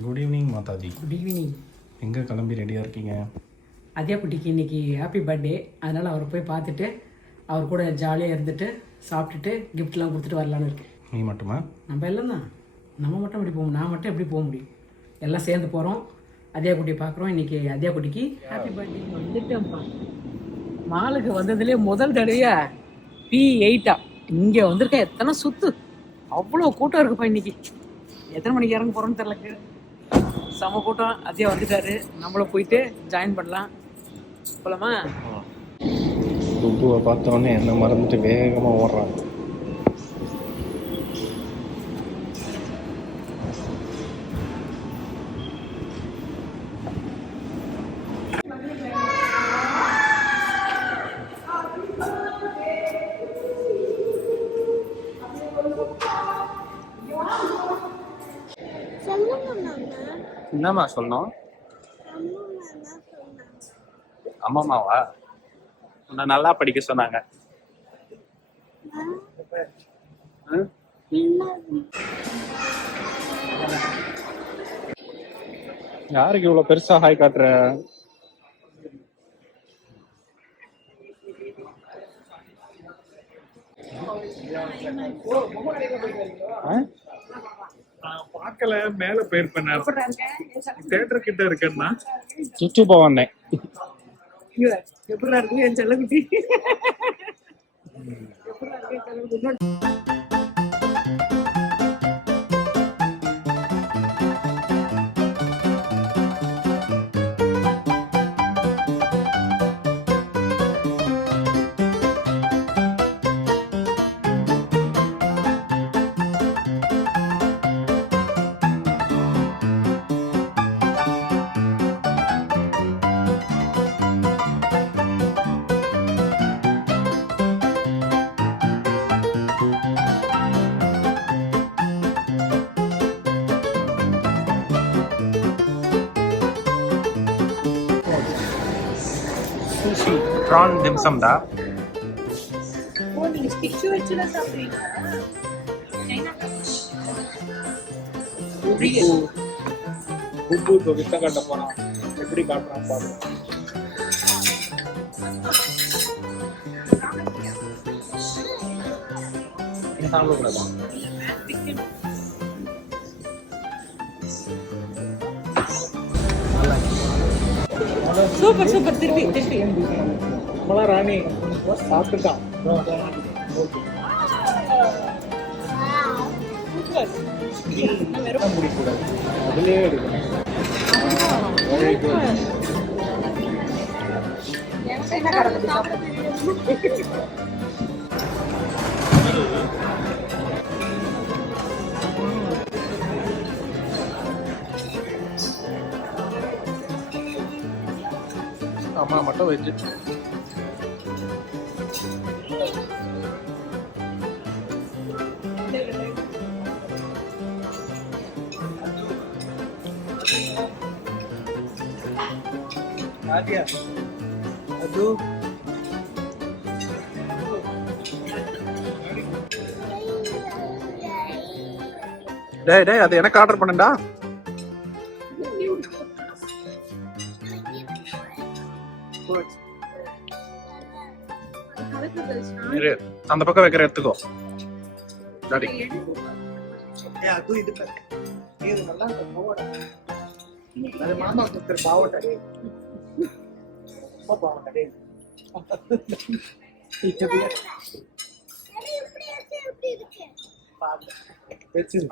Good evening Mataji. Good evening. எங்கே கிளம்பி ரெடியாக இருக்கீங்க? அதே குட்டிக்கு இன்றைக்கி ஹாப்பி பர்த்டே, அதனால் அவரை போய் பார்த்துட்டு அவர் கூட ஜாலியாக இருந்துட்டு சாப்பிட்டுட்டு கிஃப்ட்லாம் கொடுத்துட்டு வரலான்னு இருக்கு. நீ மட்டுமா? நம்ம எல்லாம் தான், நம்ம மட்டும் எப்படி போக முடியும்? நான் மட்டும் எப்படி போக முடியும்? எல்லாம் சேர்ந்து போகிறோம், அதே குட்டியை பார்க்குறோம். இன்றைக்கி அதே குட்டிக்கு ஹாப்பி பர்த்டே. வந்துட்டேன்ப்பா, மாலுக்கு வந்ததுலேயே முதல் தடவையா P8 இங்கே வந்திருக்கேன். எத்தனை சுற்று, அவ்வளோ கூட்டம் இருக்குப்பா. இன்றைக்கி எத்தனை மணிக்கு இறங்க போகிறோன்னு தெரிலக்கு. செம கூட்டம். அதே வந்துட்டாரு, நம்மளும் போயிட்டு ஜாயின் பண்ணலாம். போலாமா? குப்புவை பார்த்தோன்னே என்ன மறந்துட்டு வேகமாக ஓடுறான். என்னம்மா சொன்னோம்? அம்மாமாவா? உன்னை நல்லா படிக்க சொன்னாங்க. யாருக்கு இவ்வளவு பெருசா ஹாய் காட்டுற? பார்க்கல, மேல போயிருப்பேன். தியேட்டர் கிட்ட இருக்கேன்னா சுச்சு போவனே. எப்படி இருக்கு என் செல்லக்குட்டி? சுஷி ப்ரான் டிம்சம் தான். உப்பு வித்த காட்ட போறான், எப்படி காட்டுறான் பாரு. Super super. திருப்பி திருப்பி ராணி சாப்பிட்டுட்டான். முடிக்கூடாது, அதுலயே எடுக்கணும். அம்மா மட்டும் வெஜ்ஜு. அது டேய் டேய், அது எனக்கு ஆர்டர் பண்ணண்டா. அந்த பக்கம் வைக்கிற எடுத்துக்கோ டாடி. அது இது நீரு நல்லா போவடா. அது மாமா கொடுத்த பாவடா. பாவடா டேய்.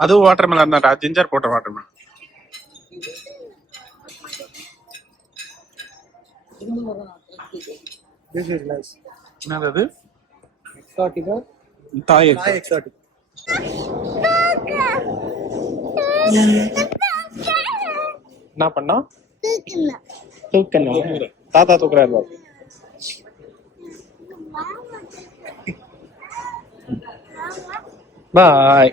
அது வாட்டர் மெலன் தான்டா, ஜிஞ்சர் போட்ட water melon. This is nice. என்னது? Exotica. தாய் Thai exotic. என்ன பண்ணா? தூக்கணும். தாத்தா தூக்குறாரு பாரு. பாய்.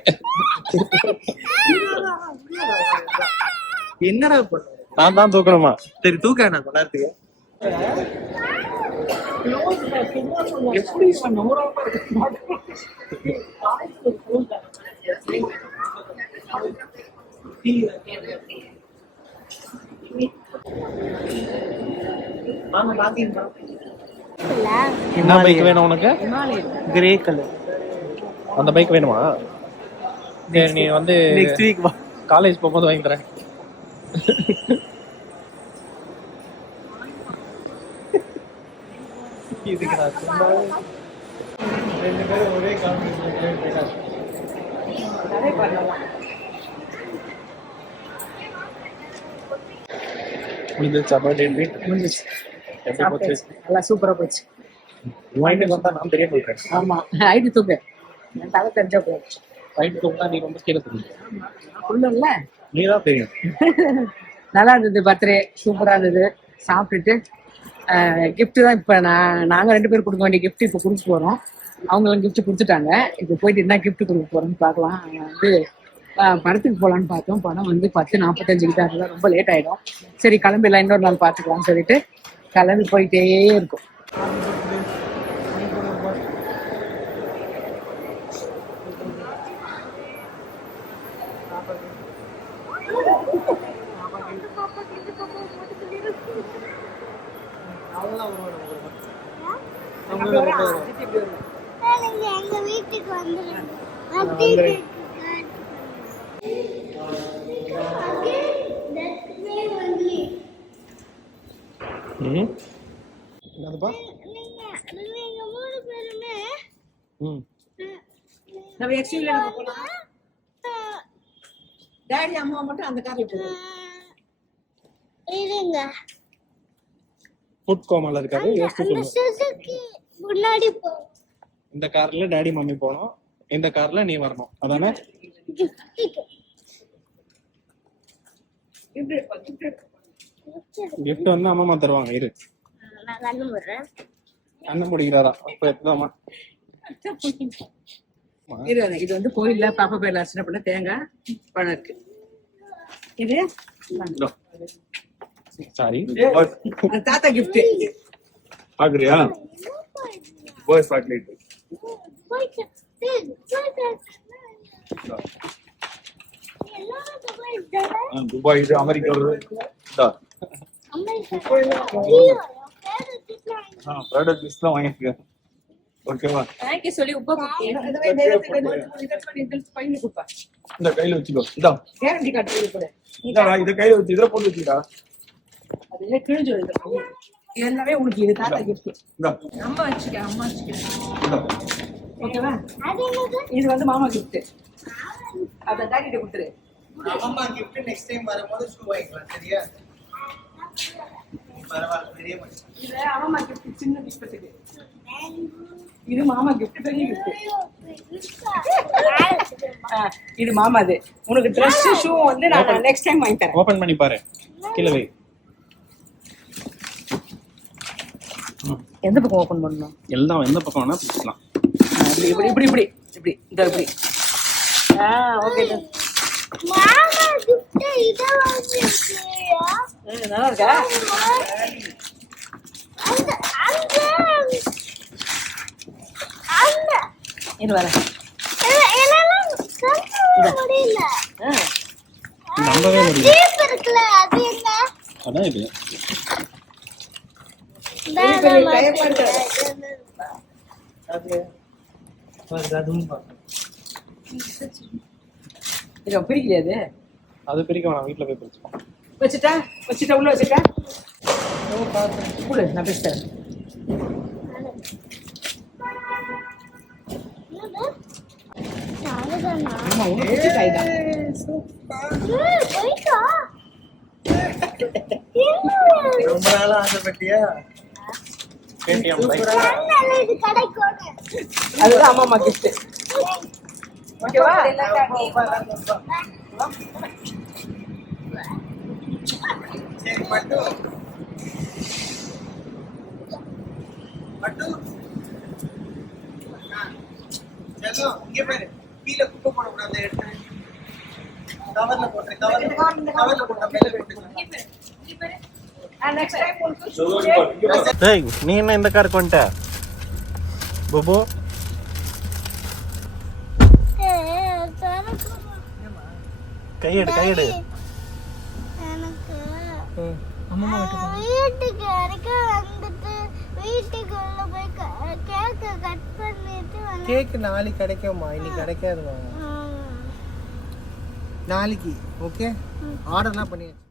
என்னடா பண்ண? நான் தான் தூக்கணுமா? சரி தூக்க நான் கொண்டாடுறதுக்கு. எப்படி நூறாம இருக்கு? என்ன பைக் வேணும் உனக்கு? Grey colour. அந்த பைக் வேணுமா? சரி, நீ வந்து நெக்ஸ்ட் வீக் வா. காலேஜ் போகும்போது வாங்கி தரேன். ரெண்டு பேரும் ஒரே கான்வெர்சேஷன். முடிஞ்சிருச்சா பர்த்டே ட்ரீட்? முடிஞ்சிச்சு. எப்படி போச்சு? நல்லா சூப்பரா போச்சு. வாங்கிட்டு வந்தா நான் தெரிய போயிட்டேன். ஆமா, ஐடி தூக்கு. என் தலை தெரிஞ்சா போயிடுச்சு. ரைட்டு தூக்கினா நீ ரொம்ப கீழே தெரியும். உள்ளல நீ தான் தெரியும். நல்லா இருந்தது. பர்த்டே சூப்பரா இருந்தது. சாப்பிட்டுட்டு கிஃப்ட் தான் இப்போ நாங்கள் 2 பேரும் கொடுக்க வேண்டிய கிஃப்ட் இப்போ கொடுக்க போகிறோம். அவங்களும் கிஃப்ட் கொடுத்துட்டாங்க. இப்போ போயிட்டு என்ன கிஃப்ட் கொடுக்க போகிறோம்னு பார்க்கலாம். வந்து படத்துக்கு போகலான்னு பார்த்தோம். படம் வந்து 10:45 கிட்ட இருந்தால் ரொம்ப லேட் ஆகிடும். சரி கிளம்பிடலாம், இன்னொரு நாள் பார்த்துக்கலாம்னு சொல்லிட்டு கிளம்பி போயிட்டே இருக்கும். எங்க வீட்டுக்கு வந்துருங்க. என்னதுப்பா? நீங்க 3 பேருமே நம்ம எக்ஸ்யூல போகலாம். டாடி அம்மா மட்டும் அந்த கார்ல போகும். இருங்க. ஃபுட் கோமால இருக்காரு. அந்த சுசுகி முன்னாடி போ. இந்த கார்ல டாடி மம்மி போனோம், இந்த கார்ல நீ வரணும். அதானே? கிஃப்ட் வந்து அம்மா தருவாங்க. இரு, நான் கண்ணு மூடுறேன். அண்ணன் முடிக்கிறாரா? அப்ப எத்ததாமா? இது வந்து கோயில்ல பாப்பா பேர்ல அர்ச்சனை பண்ண தேங்காய் பழம் இருக்கு. இது சாரி, அது தாத்தா கிஃப்ட். பாக்குறியா? Boys chocolate. போய்ட்டு துபாய் இது அமெரிக்கா வருது. ப்ராடக்ட் லிஸ்ட்லாம் வாங்கிருக்க. ஓகேவா? தேங்க்யூ சொல்லி உப்பா இந்த கையில வச்சுக்கோ. இதா கேரண்டி கார்டு கூட இத கையில வச்சு இதுல போட்டு வச்சுடா. அதுல கிழிஞ்சு வருது. எல்லாமே உங்களுக்கு இது தாத்தா கிஃப்ட். இதா அம்மா வச்சுக்க. இதா ஓகேவா? இது வந்து மாமா கிஃப்ட். அத டாடி கிட்ட கொடுத்துரு. அம்மா கிஃப்ட் நெக்ஸ்ட் டைம் வரும்போது ஷூ வாங்கிக்கலாம். சரியா? பரவாயில்ல, பெரிய மனுஷன். இது அம்மா கிஃப்ட் சின்ன கிஃப்ட்டுக்கு. இது மாமா கிஃப்ட் பெரிய கிஃப்ட். இது மாமாது. உனக்கு Dress ஷூ வந்து நான் நெக்ஸ்ட் டைம் வாங்கி தரேன். ஓபன் பண்ணி பாரு. கீழ வை. எந்த பக்கம் ஓபன் பண்ணனும்? எல்லாம் எந்த பக்கம் வேணா பிடிக்கலாம். இப்படி இந்த இப்படி. ஓகே. மாமா கிஃப்ட் இத வாங்கிருக்கியா? நல்லா இருக்கா? அந்த இது வர. எல்லாம் கண்ணு முடியல. நம்பவே முடியல. ஜீப் இருக்குல, அது என்ன? அதான் இது. இது பிரிக்கலையாது. அது பிரிக்க வேணாம், வீட்டுல போய் பிரிச்சுக்கோ. வச்சுட்டா உள்ள வச்சுட்டா. நான் பேசுறேன். ஆமா, உனக்கு பிடிச்ச காய் தான். ரொம்ப நாளா ஆசைப்பட்டியா? அதுதான் அம்மா கிஃப்ட். ஓகேவா? சரி பட்டு செல்லம், இங்க பாரு. கீழே குப்பை போடக்கூடாது. எடுத்து கவர்ல போட்டுரு. கவர்ல போட்டா மேல போட்டுக்கலாம். டேய், நீ என்ன இந்த காருக்கு வந்துட்ட? புபு கையெடு. எனக்கு வீட்டுக்கு வரைக்கும் கேக் நாளைக்கு கிடைக்குமா, இன்னைக்கு கிடைக்காதுமா. நாளைக்கு ஓகே, ஆர்டர்லாம் பண்ணியாச்சு.